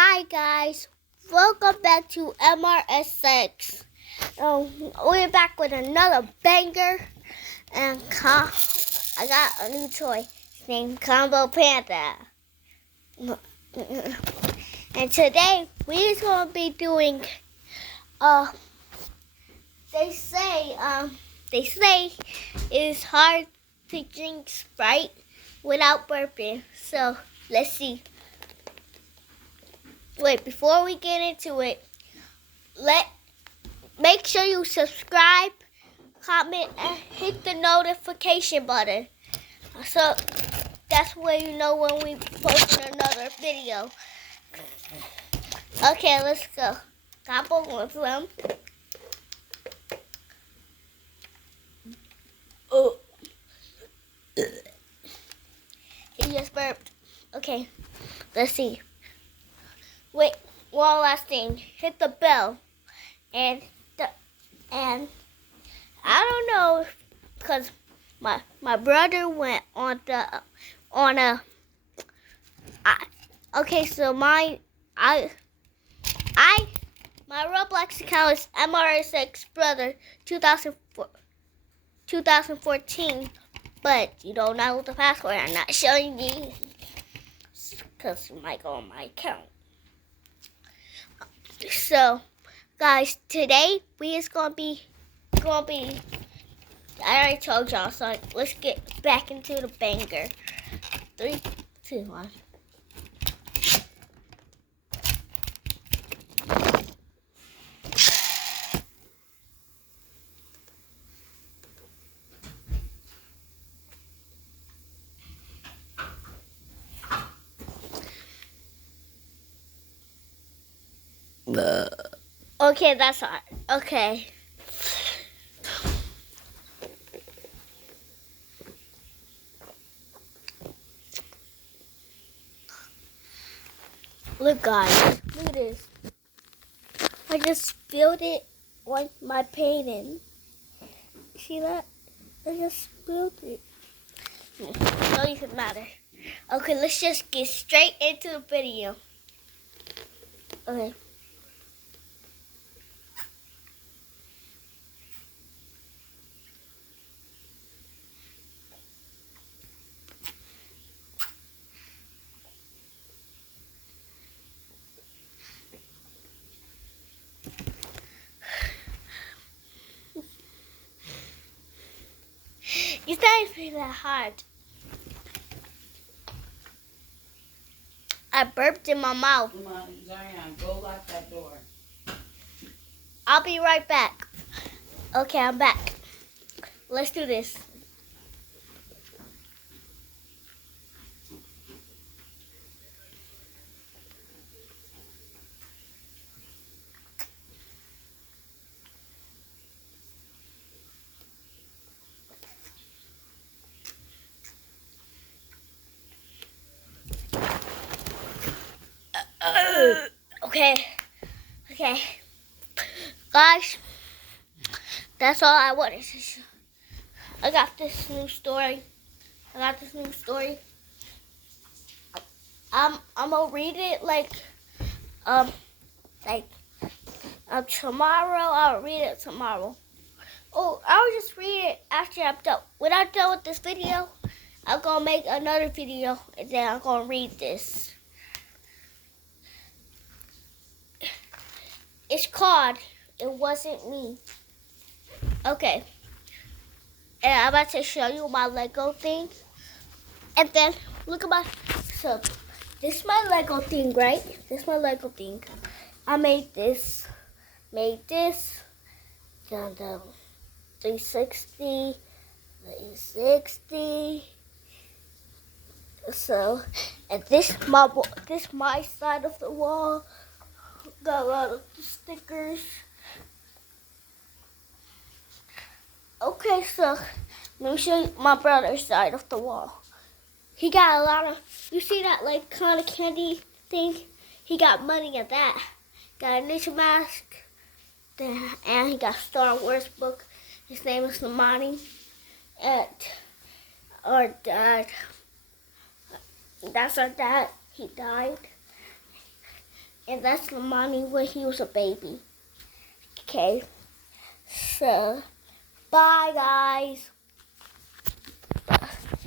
Hi guys, welcome back to MRS6. We're back with another banger, and I got a new toy named Combo Panda. And today we're gonna be doing they say it's hard to drink Sprite without burping. So let's see. Wait, before we get into it, make sure you subscribe, comment, and hit the notification button. So that's where you know when we post another video. Okay, let's go. Combo with them. Oh, he just burped. Okay, let's see. Wait, one last thing. Hit the bell, and I don't know, because my brother went on okay, so my Roblox account is MRS6 brother 2014, but you don't know the password. I'm not showing you because you might go on my account. So, guys, today we is gonna be. I already told y'all, so let's get back into the banger. 3, 2, 1. Okay, that's hot. Okay. Look, guys. Look at this. I just spilled it on my painting. See that? I just spilled it. No, it doesn't matter. Okay, let's just get straight into the video. Okay. It's not even that hard. I burped in my mouth. Come on, Zion, go lock that door. I'll be right back. Okay, I'm back. Let's do this. Okay. Guys, that's all I wanted to show. I got this new story. I'm gonna read it tomorrow. I'll read it tomorrow. Oh, I'll just read it after I'm done. When I'm done with this video, I'm gonna make another video and then I'm gonna read this. It's called It Wasn't Me. Okay. And I'm about to show you my Lego thing. And then look at so this is my Lego thing, right? This is my Lego thing. I made this. Then the 360. So, and this my side of the wall. Got a lot of stickers. Okay, so let me show you my brother's side of the wall. He got a lot of, you see that like kind of candy thing? He got money at that. Got a ninja mask, and he got a Star Wars book. His name is Lamani. And our dad, that's our dad. He died. And that's mommy when he was a baby. Okay. So, bye guys.